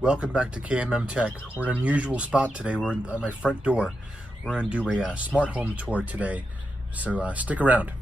Welcome back to KMM Tech. We're in an unusual spot today. We're at my front door. We're going to do a smart home tour today, so stick around.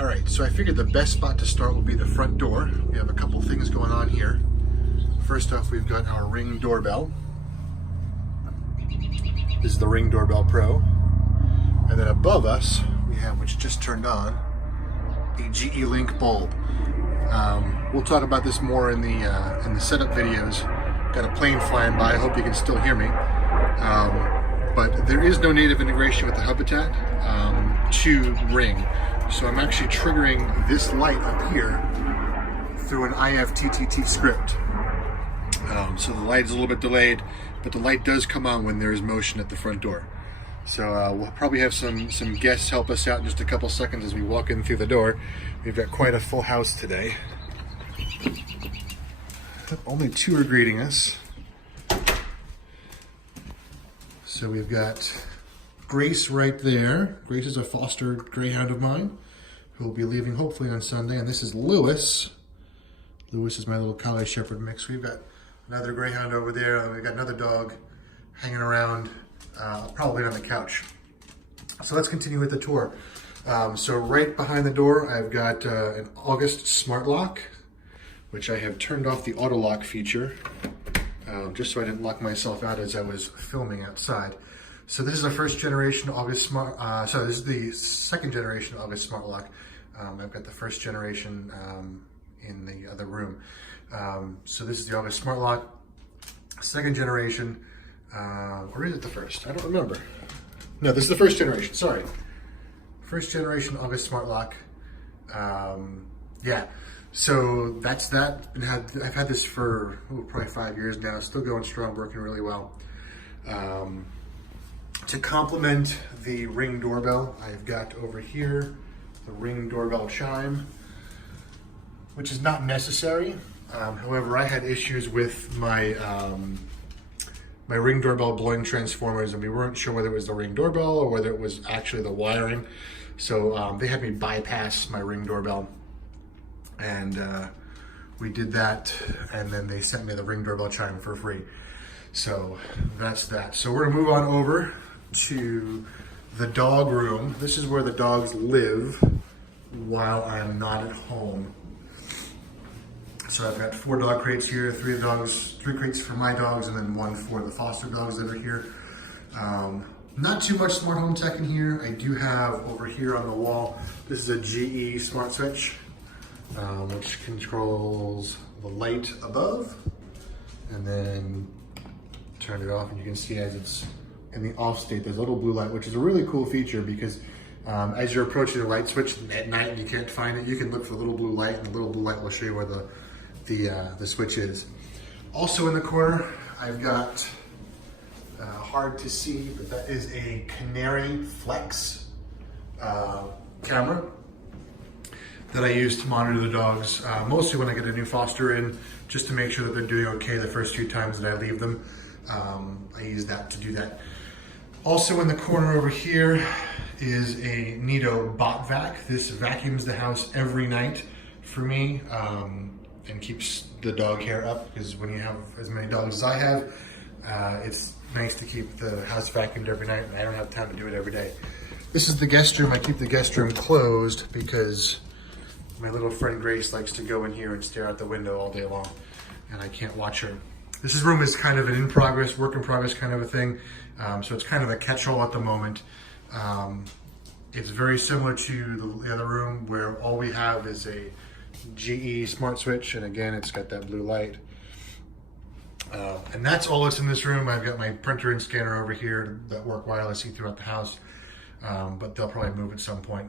All right, so I figured the best spot to start will be the front door. We have a couple things going on here. First off, we've got our Ring doorbell. This is the Ring Doorbell Pro. And then above us, we have, which just turned on, a GE Link bulb. We'll talk about this more in the setup videos. Got a plane flying by. I hope you can still hear me. But there is no native integration with the Hubitat to Ring. So I'm actually triggering this light up here through an IFTTT script. So the light is a little bit delayed, but the light does come on when there is motion at the front door. So we'll probably have some guests help us out in just a couple seconds as we walk in through the door. We've got quite a full house today. Only two are greeting us. So we've got Grace right there. Grace is a foster greyhound of mine who will be leaving hopefully on Sunday. And this is Lewis. Lewis is my little collie shepherd mix. We've got another greyhound over there. And we've got another dog hanging around, probably on the couch. So let's continue with the tour. So right behind the door, I've got an August smart lock, which I have turned off the auto lock feature, just so I didn't lock myself out as I was filming outside. So this is a first generation August smart, so this is the second generation August smart lock. I've got the first generation in the other room. So this is the August smart lock, second generation, or is it the first? I don't remember. No, this is the first generation, sorry. First generation August smart lock. Yeah. So that's that. I've had this for probably 5 years now. Still going strong, working really well. To complement the Ring doorbell, I've got over here the Ring doorbell chime, which is not necessary. However, I had issues with my my Ring doorbell blowing transformers, and we weren't sure whether it was the Ring doorbell or whether it was actually the wiring. So they had me bypass my Ring doorbell. And we did that, and then they sent me the Ring doorbell chime for free. So that's that. So we're gonna move on over to the dog room. This is where the dogs live while I'm not at home. So I've got 4 dog crates here, 3 crates for my dogs, and then 1 for the foster dogs that are here. Not too much smart home tech in here. I do have over here on the wall, this is a GE smart switch. Which controls the light above, and then turn it off, and you can see as it's in the off state, there's a little blue light, which is a really cool feature because as you're approaching the light switch at night and you can't find it, you can look for the little blue light, and the little blue light will show you where the switch is. Also in the corner, I've got hard to see, but that is a Canary Flex camera that I use to monitor the dogs, mostly when I get a new foster in, just to make sure that they're doing okay the first few times that I leave them. I use that to do that. Also in the corner over here is a Nido Bot Vac. This vacuums the house every night for me and keeps the dog hair up, because when you have as many dogs as I have, it's nice to keep the house vacuumed every night, and I don't have time to do it every day. This is the guest room. I keep the guest room closed because my little friend Grace likes to go in here and stare out the window all day long, and I can't watch her. This room is kind of an in-progress, work-in-progress kind of a thing, so it's kind of a catch-all at the moment. It's very similar to the other room where all we have is a GE smart switch, and again, it's got that blue light. And that's all that's in this room. I've got my printer and scanner over here that work wirelessly throughout the house, but they'll probably move at some point.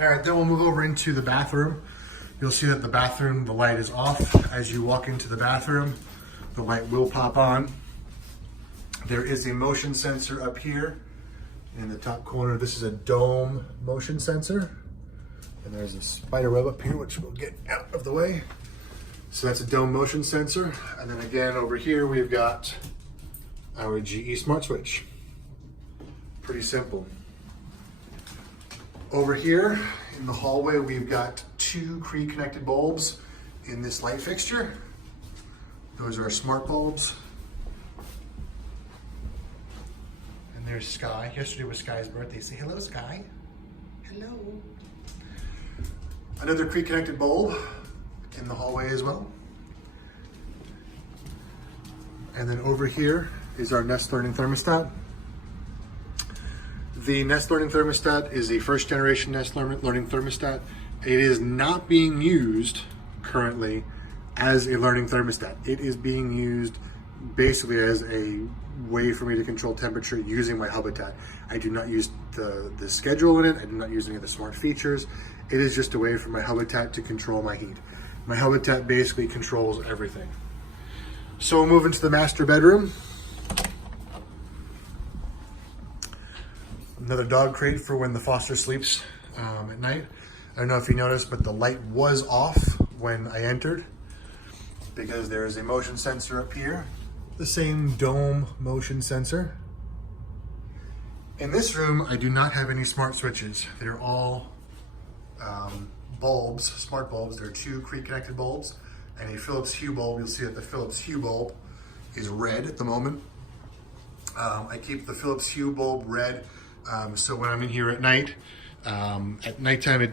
All right, then we'll move over into the bathroom. You'll see that the bathroom, the light is off. As you walk into the bathroom, the light will pop on. There is a motion sensor up here in the top corner. This is a dome motion sensor. And there's a spider web up here, which we'll get out of the way. So that's a dome motion sensor. And then again, over here, we've got our GE smart switch. Pretty simple. Over here in the hallway, we've got 2 Cree connected bulbs in this light fixture. Those are smart bulbs. And there's Sky. Yesterday was Sky's birthday. Say hello, Sky. Hello. Another pre-connected bulb in the hallway as well. And then over here is our Nest Learning Thermostat. The Nest Learning Thermostat is a first generation Nest Learning Thermostat. It is not being used currently as a learning thermostat. It is being used basically as a way for me to control temperature using my Hubitat. I do not use the schedule in it. I do not use any of the smart features. It is just a way for my Hubitat to control my heat. My Hubitat basically controls everything. So we'll move into the master bedroom. Another dog crate for when the foster sleeps at night. I don't know if you noticed, but the light was off when I entered because there is a motion sensor up here. The same dome motion sensor. In this room, I do not have any smart switches. They're all bulbs, smart bulbs. There are 2 connected bulbs and a Philips Hue bulb. You'll see that the Philips Hue bulb is red at the moment. I keep the Philips Hue bulb red so when I'm in here at night, at nighttime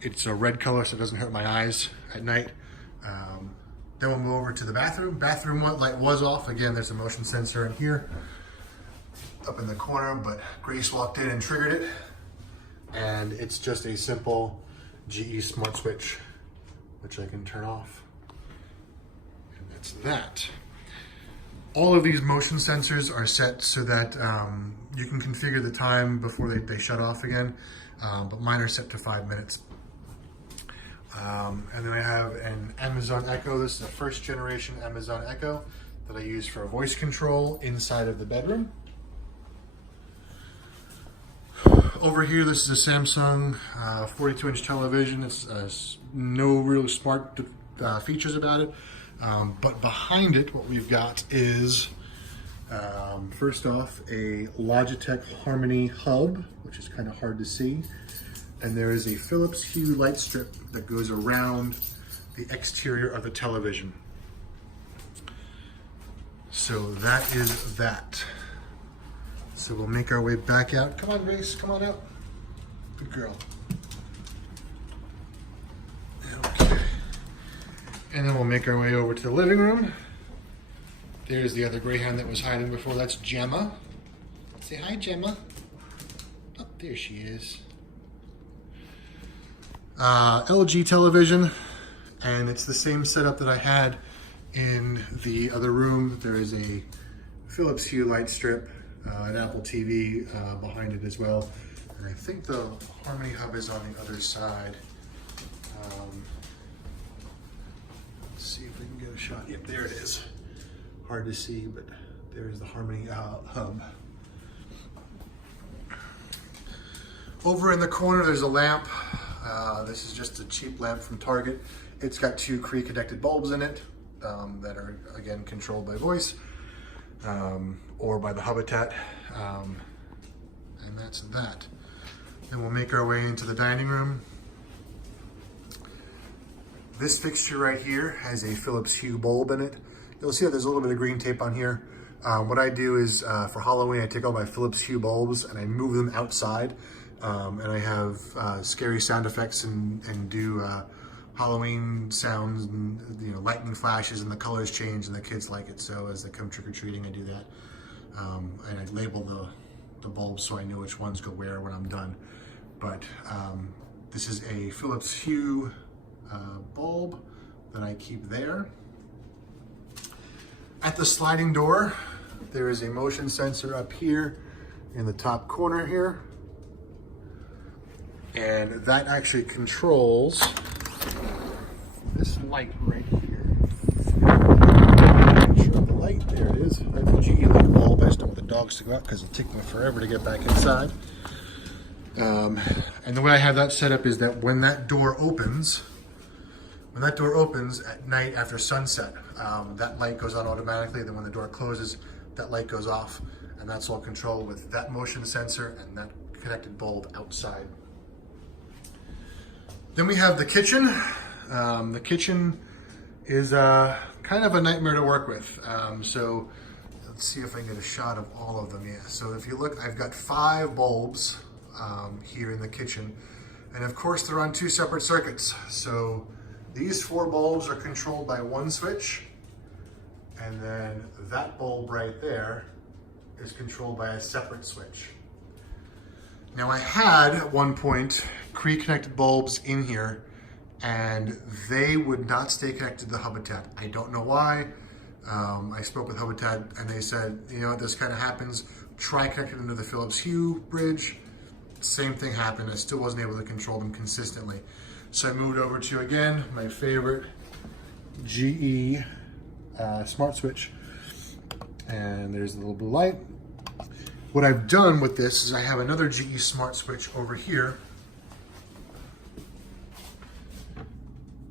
it's a red color so it doesn't hurt my eyes at night. Then we'll move over to the bathroom. Bathroom light was off. Again, there's a motion sensor in here, up in the corner, but Grace walked in and triggered it. And it's just a simple GE smart switch, which I can turn off. And that's that. All of these motion sensors are set so that you can configure the time before they shut off again, but mine are set to 5 minutes. And then I have an Amazon Echo. This is a first generation Amazon Echo that I use for voice control inside of the bedroom. Over here, this is a Samsung 42-inch television. It's no real smart features about it. But behind it, what we've got is, first off, a Logitech Harmony hub, which is kind of hard to see. And there is a Philips Hue light strip that goes around the exterior of the television. So that is that. So we'll make our way back out. Come on, Grace, come on out. Good girl. Okay. And then we'll make our way over to the living room. There's the other greyhound that was hiding before. That's Gemma. Say hi, Gemma. Oh, there she is. LG television, and it's the same setup that I had in the other room. There is a Philips Hue light strip, an Apple TV behind it as well. And I think the Harmony hub is on the other side. Let's see if we can get a shot. Yep, there it is. Hard to see, but there's the Harmony hub. Over in the corner, there's a lamp. This is just a cheap lamp from Target. It's got 2 connected bulbs in it that are, again, controlled by voice or by the Hubitat. And that's that. Then we'll make our way into the dining room. This fixture right here has a Philips Hue bulb in it. You'll see that there's a little bit of green tape on here. What I do is for Halloween, I take all my Philips Hue bulbs and I move them outside. And I have scary sound effects and do Halloween sounds and lightning flashes and the colors change and the kids like it. So as they come trick-or-treating, I do that. And I label the bulbs so I know which ones go where when I'm done. But this is a Philips Hue bulb that I keep there. At the sliding door, there is a motion sensor up here in the top corner here. And that actually controls this light right here. Sure, the light, there it is. That's a GE light bulb. I just don't want the dogs to go out because it'll take me forever to get back inside. And the way I have that set up is that when that door opens at night after sunset, that light goes on automatically. Then when the door closes, that light goes off. And that's all controlled with that motion sensor and that connected bulb outside. Then we have the kitchen. The kitchen is kind of a nightmare to work with. So let's see if I can get a shot of all of them. Yeah, so if you look, I've got 5 bulbs here in the kitchen. And of course they're on 2 separate circuits. So these 4 bulbs are controlled by 1 switch. And then that bulb right there is controlled by a separate switch. Now I had at one point Cree-connected bulbs in here and they would not stay connected to the Hubitat. I don't know why. I spoke with Hubitat and they said, you know, this kind of happens. Try connecting them to the Philips Hue bridge. Same thing happened. I still wasn't able to control them consistently. So I moved over to, again, my favorite GE smart switch. And there's the little blue light. What I've done with this is I have another GE smart switch over here.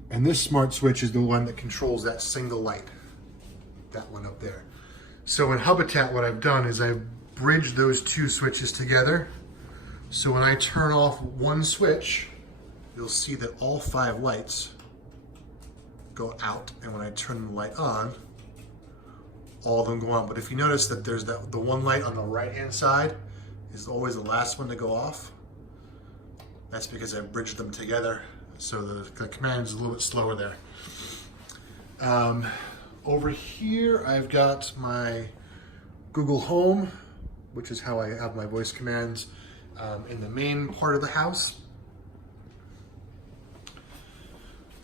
And this smart switch is the one that controls that single light. That one up there. So in Hubitat, what I've done is I've bridged those 2 switches together. So when I turn off one switch, you'll see that all 5 lights go out. And when I turn the light on, all of them go on. But if you notice that there's the one light on the right-hand side is always the last one to go off. That's because I've bridged them together. So the command is a little bit slower there. Over here, I've got my Google Home, which is how I have my voice commands in the main part of the house.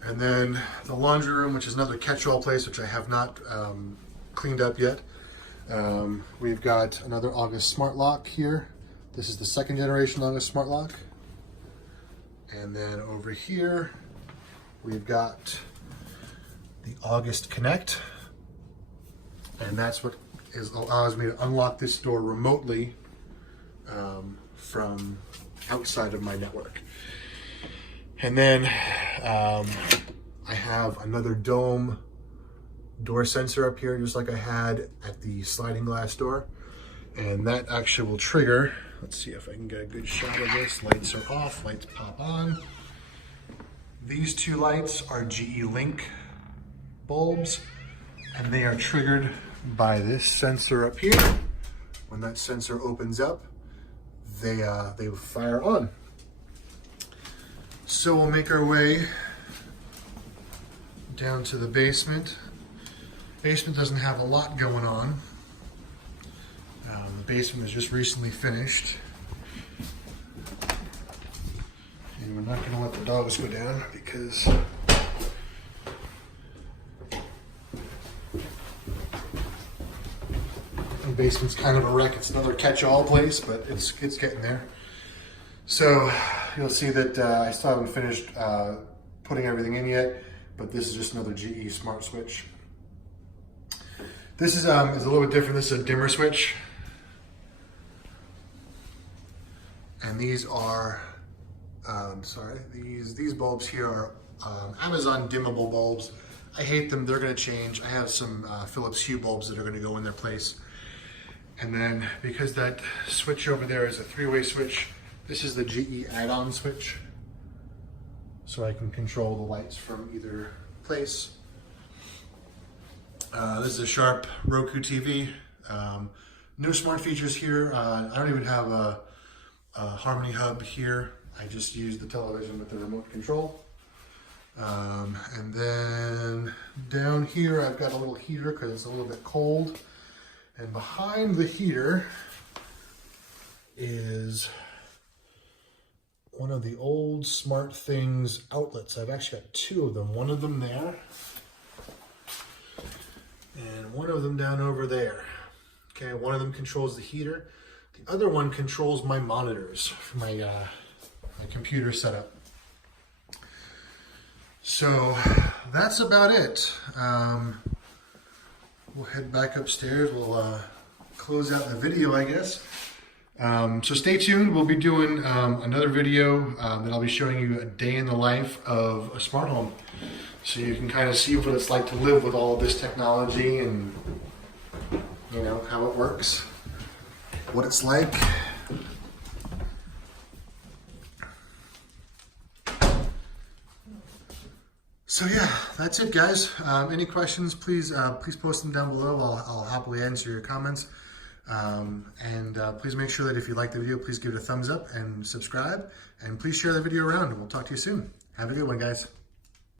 And then the laundry room, which is another catch-all place, which I have not cleaned up yet. We've got another August smart lock here. This is the 2nd generation August smart lock. And then over here, we've got the August Connect. And that's what allows me to unlock this door remotely from outside of my network. And then I have another dome door sensor up here, just like I had at the sliding glass door. And that actually will trigger, let's see if I can get a good shot of this. Lights are off, lights pop on. These 2 lights are GE Link bulbs, and they are triggered by this sensor up here. When that sensor opens up, they fire on. So we'll make our way down to the basement. Basement doesn't have a lot going on. The basement was just recently finished. And we're not gonna let the dogs go down because the basement's kind of a wreck. It's another catch-all place, but it's getting there. So you'll see that I still haven't finished putting everything in yet, but this is just another GE smart switch. This is a little bit different. This is a dimmer switch. And these are, these bulbs here are Amazon dimmable bulbs. I hate them, they're gonna change. I have some Philips Hue bulbs that are gonna go in their place. And then because that switch over there is a 3-way switch, this is the GE add-on switch. So I can control the lights from either place. This is a Sharp Roku TV. No smart features here. I don't even have a Harmony hub here. I just use the television with the remote control. And then down here, I've got a little heater because it's a little bit cold. And behind the heater is one of the old SmartThings outlets. I've actually got 2 of them. One of them there, and one of them down over there. Okay, one of them controls the heater. The other one controls my monitors for my computer setup. So that's about it. We'll head back upstairs. We'll close out the video, I guess. So stay tuned. We'll be doing another video that I'll be showing you a day in the life of a smart home. So you can kind of see what it's like to live with all of this technology and, you know, how it works, what it's like. So yeah, that's it, guys. Any questions, please post them down below. I'll happily answer your comments. Please make sure that if you like the video, please give it a thumbs up and subscribe. And please share the video around, and we'll talk to you soon. Have a good one, guys.